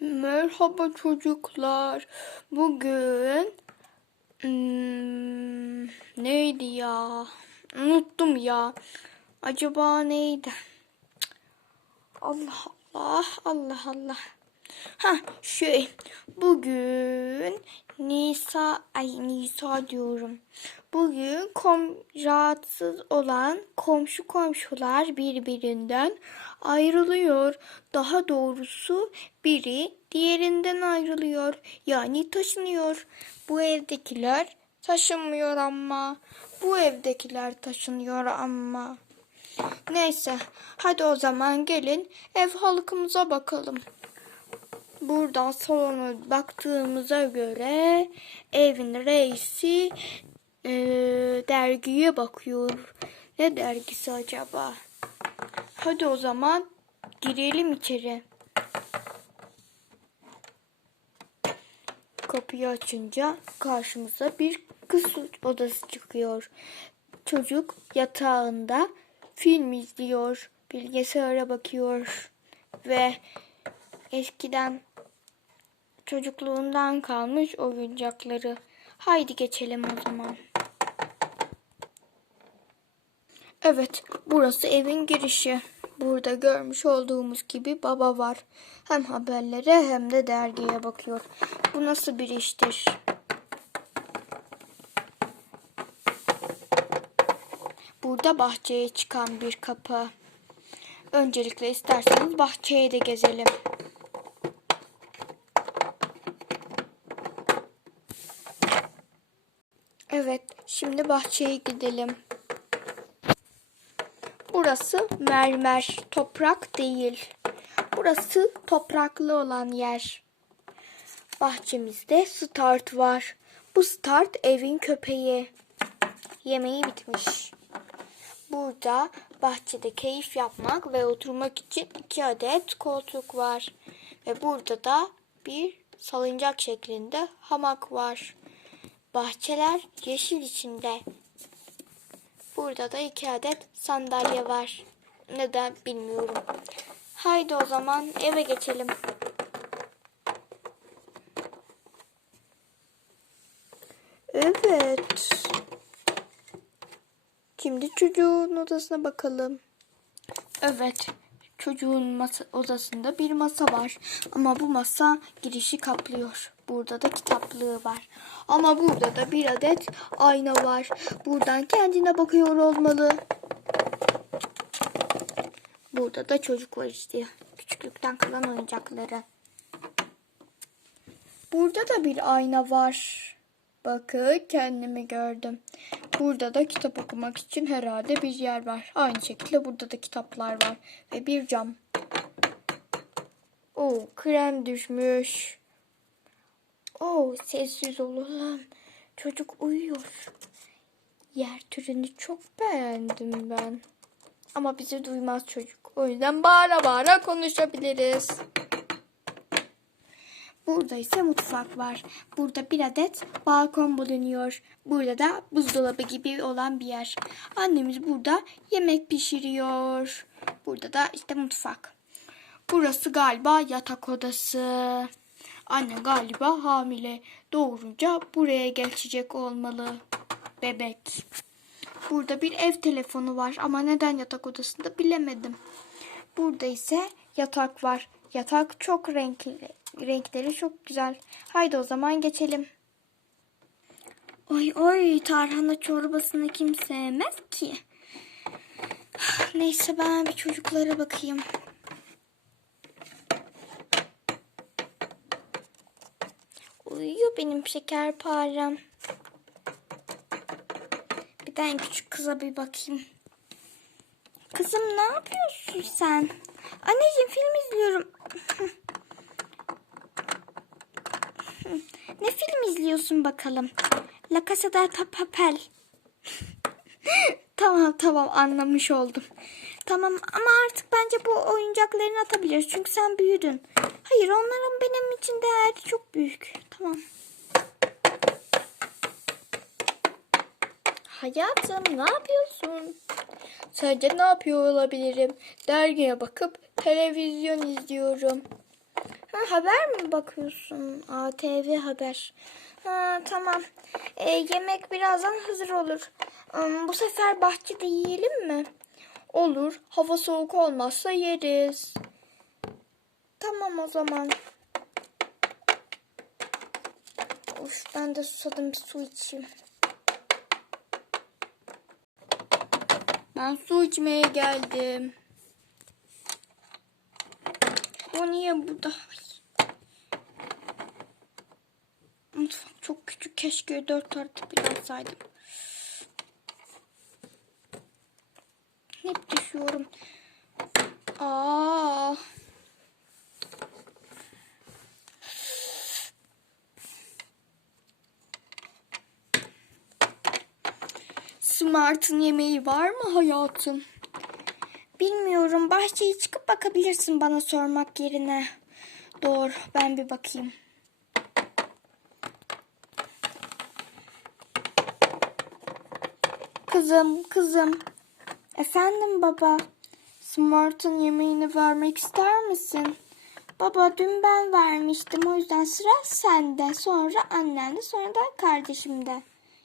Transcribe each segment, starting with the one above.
Merhaba çocuklar. Bugün hmm, neydi ya? Unuttum ya. Acaba neydi? Allah Allah Allah Allah. Ha şey bugün Nisa ay Nisa diyorum. Bugün kom rahatsız olan komşu komşular birbirinden ayrılıyor. Daha doğrusu biri diğerinden ayrılıyor. Yani taşınıyor. Bu evdekiler taşınmıyor ama. Bu evdekiler taşınıyor ama. Neyse hadi o zaman gelin ev halkımıza bakalım. Buradan salona baktığımıza göre evin reisi e, dergiye bakıyor. Ne dergisi acaba? Hadi o zaman girelim içeri. Kapıyı açınca karşımıza bir kız odası çıkıyor. Çocuk yatağında film izliyor, bilgisayara bakıyor ve eskiden çocukluğundan kalmış oyuncakları. Haydi geçelim o zaman. Evet, burası evin girişi. Burada görmüş olduğumuz gibi baba var. Hem haberlere hem de dergiye bakıyor. Bu nasıl bir iştir? Burada bahçeye çıkan bir kapı. Öncelikle isterseniz bahçeye de gezelim. Evet, şimdi bahçeye gidelim. Burası mermer, toprak değil. Burası topraklı olan yer. Bahçemizde start var. Bu start evin köpeği. Yemeği bitmiş. Burada bahçede keyif yapmak ve oturmak için iki adet koltuk var. Ve burada da bir salıncak şeklinde hamak var. Bahçeler yeşil içinde. Burada da iki adet sandalye var. Neden bilmiyorum. Haydi o zaman eve geçelim. Evet. Şimdi çocuğun odasına bakalım. Evet. Çocuğun masa, odasında bir masa var. Ama bu masa girişi kaplıyor. Burada da kitaplığı var. Ama burada da bir adet ayna var. Buradan kendine bakıyor olmalı. Burada da çocuk var işte. Küçüklükten kalan oyuncakları. Burada da bir ayna var. Bakın kendimi gördüm. Burada da kitap okumak için herhalde bir yer var. Aynı şekilde burada da kitaplar var. Ve bir cam. Oo krem düşmüş. Oo sessiz olalım. Çocuk uyuyor. Yer türünü çok beğendim ben. Ama bizi duymaz çocuk. O yüzden bağıra bağıra konuşabiliriz. Burada ise mutfak var. Burada bir adet balkon bulunuyor. Burada da buzdolabı gibi olan bir yer. Annemiz burada yemek pişiriyor. Burada da işte mutfak. Burası galiba yatak odası. Anne galiba hamile. Doğurunca buraya geçecek olmalı. Bebek. Burada bir ev telefonu var ama neden yatak odasında bilemedim. Burada ise yatak var. Yatak çok renkli. Renkleri çok güzel. Haydi o zaman geçelim. Oy oy tarhana çorbasını kim sevmez ki? Neyse ben bir çocuklara bakayım. Uyuyor benim şekerparem. Bir de küçük kıza bir bakayım. Kızım ne yapıyorsun sen? Anneciğim film izliyorum. ne film izliyorsun bakalım? La Casa de Papel. tamam tamam anlamış oldum. Tamam ama artık bence bu oyuncaklarını atabiliriz. Çünkü sen büyüdün. Hayır onların benim için değeri çok büyük. Tamam. Hayatım ne yapıyorsun? Sence ne yapıyor olabilirim? Dergiye bakıp televizyon izliyorum. Ha, haber mi bakıyorsun? ATV haber. Ha, tamam. E, yemek birazdan hazır olur. Hmm, bu sefer bahçede yiyelim mi? Olur. Hava soğuk olmazsa yeriz. Tamam o zaman. Of ben de susadım bir su içeyim. Ben su içmeye geldim. O niye burada? Mutfak çok küçük. Keşke dört artı bir alsaydım. Hep düşüyorum. Aa. Smart'ın yemeği var mı hayatım? Bilmiyorum. Bahçeye çıkıp bakabilirsin bana sormak yerine. Doğru. Ben bir bakayım. Kızım, kızım. Efendim baba. Smart'ın yemeğini vermek ister misin? Baba dün ben vermiştim. O yüzden sıra sende. Sonra annende. Sonra da kardeşimde.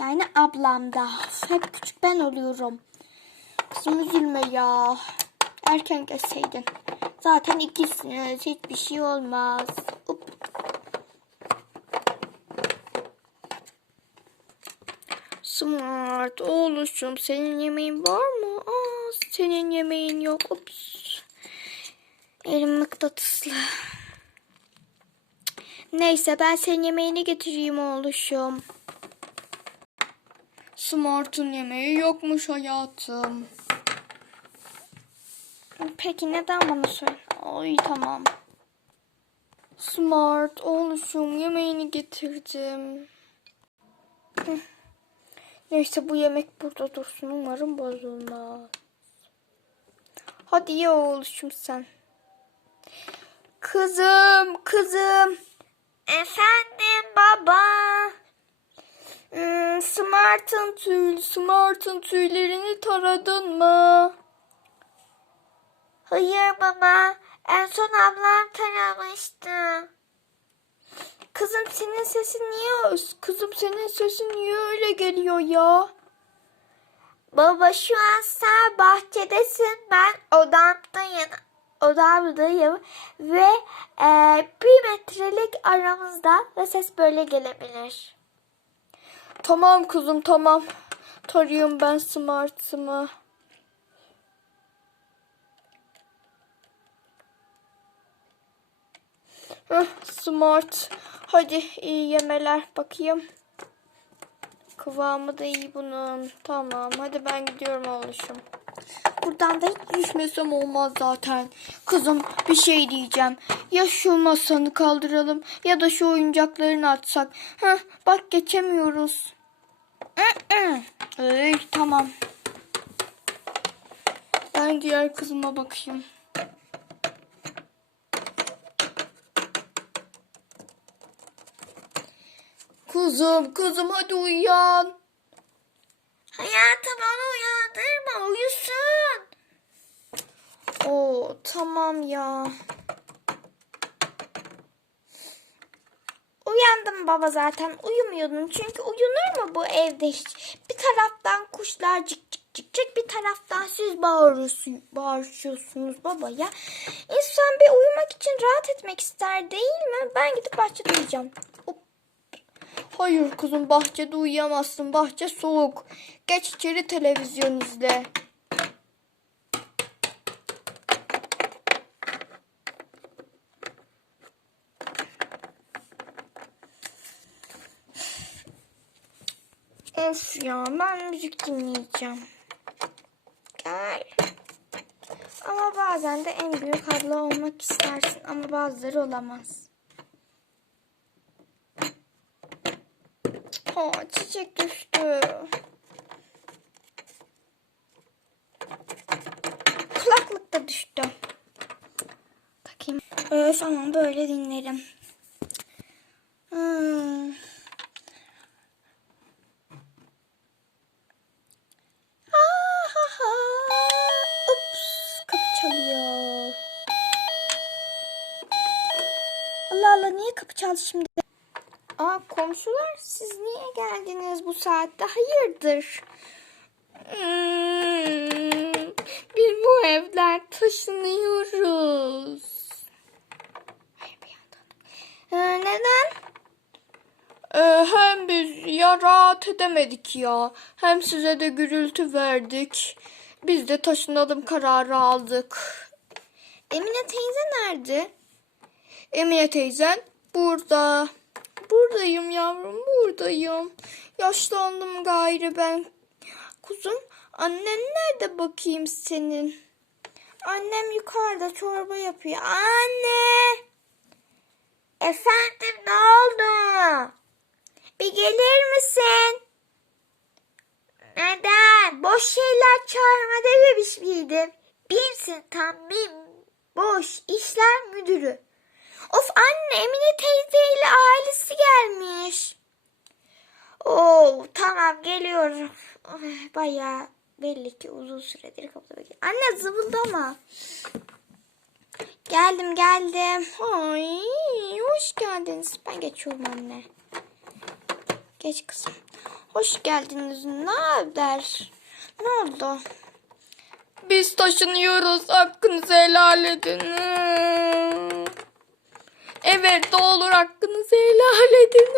Yani ablamda. Hep küçük ben oluyorum. Kızım üzülme ya. Erken geçseydin. Zaten ikisiniz. Hiçbir şey olmaz. Up. Smart oğluşum senin yemeğin var mı? Aa, senin yemeğin yok. Ups. Elim mıknatıslı. Neyse ben senin yemeğini getireyim oğluşum. Smart'ın yemeği yokmuş hayatım. Peki neden bana söyle? Ay tamam. Smart oğluşum yemeğini getirdim. Neyse bu yemek burada dursun. Umarım bozulmaz. Hadi ye oğluşum sen. Kızım, kızım. Efendim baba. Hmm, Smart'ın tüy, Smart'ın tüylerini taradın mı? Hayır baba. En son ablam taramıştı. Kızım senin sesin niye kızım senin sesin niye öyle geliyor ya? Baba şu an sen bahçedesin. Ben odamdayım. Odamdayım ve e, bir metrelik aramızda ve ses böyle gelebilir. Tamam kızım tamam. Tarıyorum ben smart'ımı. Smart. Hadi iyi yemeler bakayım. Kıvamı da iyi bunun. Tamam hadi ben gidiyorum oğluşum. Buradan da hiç düşmesem olmaz zaten. Kızım bir şey diyeceğim. Ya şu masanı kaldıralım ya da şu oyuncaklarını atsak. Heh, bak geçemiyoruz. Ay, tamam. Ben diğer kızıma bakayım. Kuzum, kuzum hadi uyan. Hayatım onu uyandırma, uyusun. Oo, tamam ya. Uyandım baba zaten. Uyumuyordum çünkü uyunur mu bu evde hiç? Bir taraftan kuşlar cik cik cik cik bir taraftan siz bağırıyorsun, bağırıyorsunuz baba ya. İnsan bir uyumak için rahat etmek ister değil mi? Ben gidip bahçede uyuyacağım. Hayır kızım bahçede uyuyamazsın. Bahçe soğuk. Geç içeri televizyon izle. Of ya ben müzik dinleyeceğim. Gel. Ama bazen de en büyük abla olmak istersin ama bazıları olamaz. Aa, çiçek düştü. Kulaklık da düştü. Takayım. Öf tamam böyle dinlerim. Hmm. Allah Allah niye kapı çaldı şimdi? Aa komşular siz niye geldiniz bu saatte? Hayırdır? Hmm, biz bu evden taşınıyoruz. Hayır bir yandan. Ee, neden? Ee, hem biz ya rahat edemedik ya. Hem size de gürültü verdik. Biz de taşınalım kararı aldık. Emine teyze nerede? Emine teyzen burada. Buradayım yavrum buradayım. Yaşlandım gayrı ben. Kuzum annen nerede bakayım senin? Annem yukarıda çorba yapıyor. Anne! Efendim ne oldu? Bir gelir misin? Neden? Boş şeyler çağırma dememiş miydim? Bimsin tam bim. Boş işler müdürü. Of anne Emine teyzeyle ailesi gelmiş. Oo tamam geliyorum. Ay, Bayağı belli ki uzun süredir kapıda bekliyorum. Anne zıvıldama. Geldim geldim. Ay hoş geldiniz. Ben geçiyorum anne. Geç kızım. Hoş geldiniz. Ne haber? Ne oldu? Biz taşınıyoruz. Hakkınızı helal edin. Evet olur hakkınızı helal edin.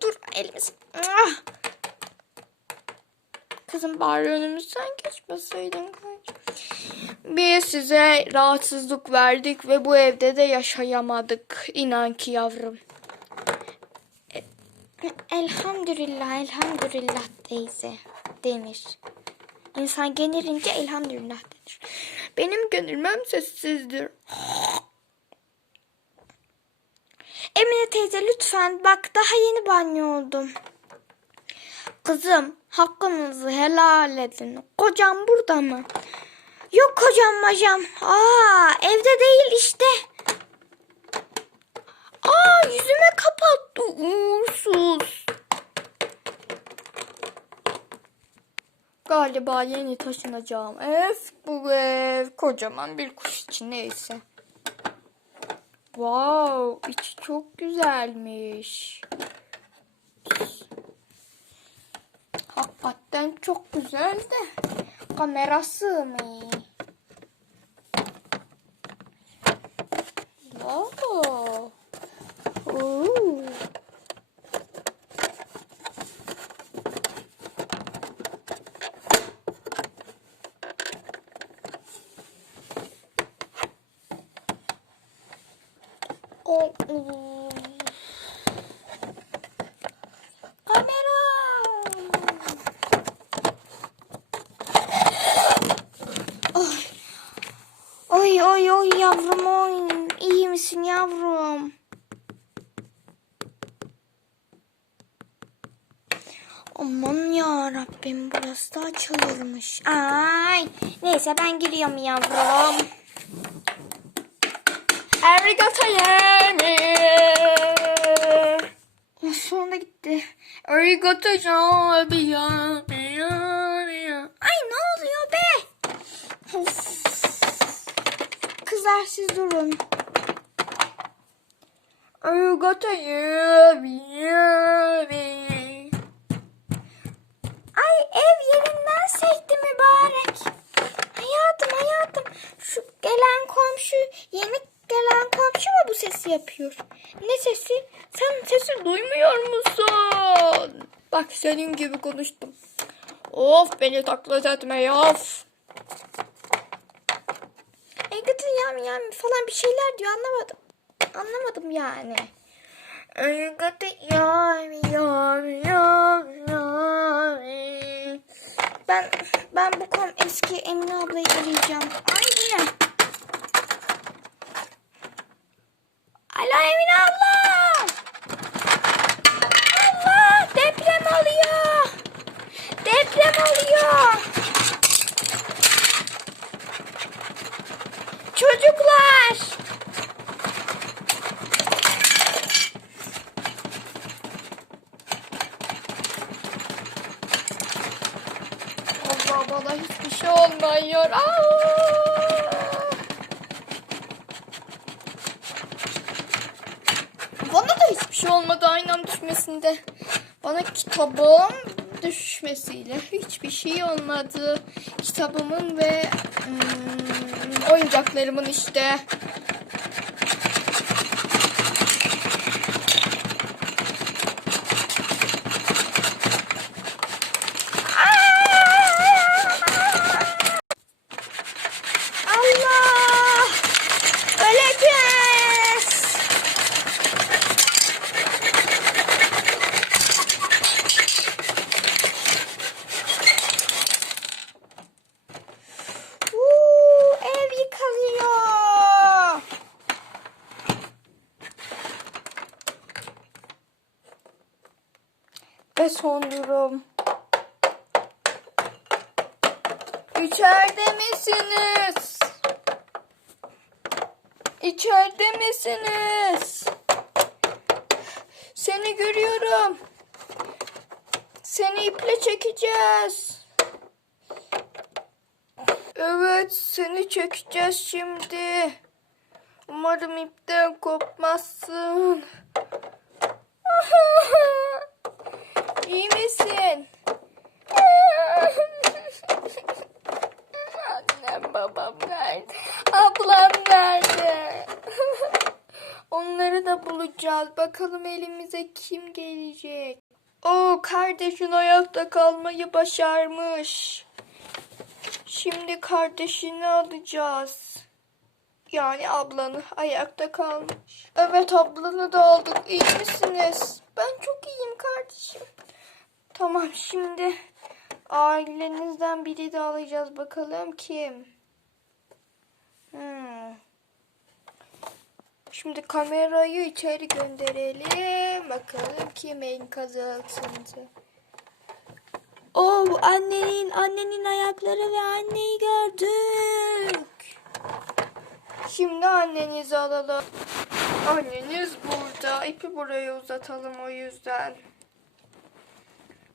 Dur elimiz. Kızım bari önümüzden geçmeseydin. Biz size rahatsızlık verdik ve bu evde de yaşayamadık. İnan ki yavrum. E- Elhamdülillah, elhamdülillah teyze denir. İnsan gelirince elhamdülillah denir. Benim gönülmem sessizdir. Emine teyze lütfen bak daha yeni banyo oldum. Kızım hakkınızı helal edin. Kocam burada mı? Yok kocam macam. Aa evde değil işte. Aa yüzüme kapattı uğursuz. Galiba yeni taşınacağım ev bu ev. Kocaman bir kuş için neyse. Wow, içi çok güzelmiş. Hakikaten çok güzel de kamerası mı? Wow. Oo. Oh, oh. Kamera. Oy oy oy yavrum oy. İyi misin yavrum? Aman ya Da açılırmış. Ay neyse ben giriyorum yavrum. Arigato yemi. Sonunda gitti. Arigato yemi Ay ne oluyor be? Of. Kızlar siz durun. Arigato yemi Ay ev yerinden sekti mübarek. Hayatım hayatım şu gelen komşu yeni gelen komşu mu bu sesi yapıyor? Ne sesi? Sen sesi duymuyor musun? Bak senin gibi konuştum. Of beni taklit etme ya. Of. Egıdı yam yam falan bir şeyler diyor anlamadım. Anlamadım yani. Egıdı yam yam yam yam. Ben ben bu kom eski Emine ablayı arayacağım. Ay bu ne? Alo Emine abla. Allah deprem oluyor. Deprem oluyor. Çocuklar. Allah bana hiçbir şey olmuyor. Aa! şey olmadı aynam düşmesinde. Bana kitabım düşmesiyle hiçbir şey olmadı. Kitabımın ve hmm, oyuncaklarımın işte. Allah! Öleceğiz! Uuu, ev yıkılıyor. Ve son durum. İçeride misiniz? İçeride misiniz? Seni görüyorum. Seni iple çekeceğiz. Evet, seni çekeceğiz şimdi. Umarım ipten kopmazsın. İyi misin? Annem babam nerede? Ablam nerede? Onları bulacağız. Bakalım elimize kim gelecek? Oo kardeşin ayakta kalmayı başarmış. Şimdi kardeşini alacağız. Yani ablanı ayakta kalmış. Evet ablanı da aldık. İyi misiniz? Ben çok iyiyim kardeşim. Tamam şimdi ailenizden biri de alacağız. Bakalım kim? Hmm. Şimdi kamerayı içeri gönderelim. Bakalım kim enkaz altında. Oh annenin annenin ayakları ve anneyi gördük. Şimdi annenizi alalım. Anneniz burada. İpi buraya uzatalım o yüzden.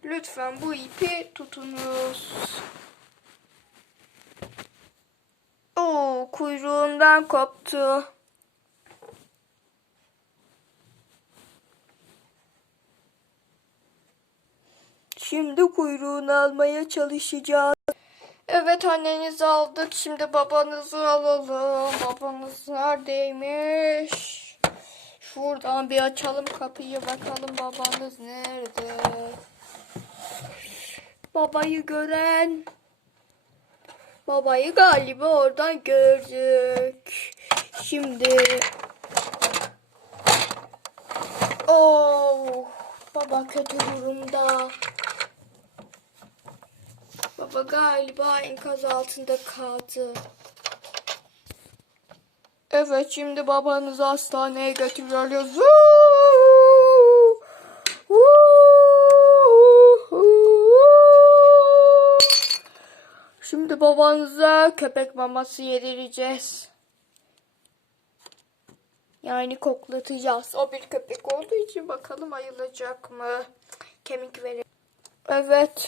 Lütfen bu ipi tutunuz. Oo, kuyruğundan koptu. Şimdi kuyruğunu almaya çalışacağız. Evet annenizi aldık. Şimdi babanızı alalım. Babanız neredeymiş? Şuradan bir açalım kapıyı bakalım babanız nerede? Babayı gören. Babayı galiba oradan gördük. Şimdi Oh, baba kötü durumda. Baba galiba enkaz altında kaldı. Evet şimdi babanızı hastaneye götürüyoruz. Şimdi babanıza köpek maması yedireceğiz. Yani koklatacağız. O bir köpek olduğu için bakalım ayılacak mı? Kemik verelim. Evet.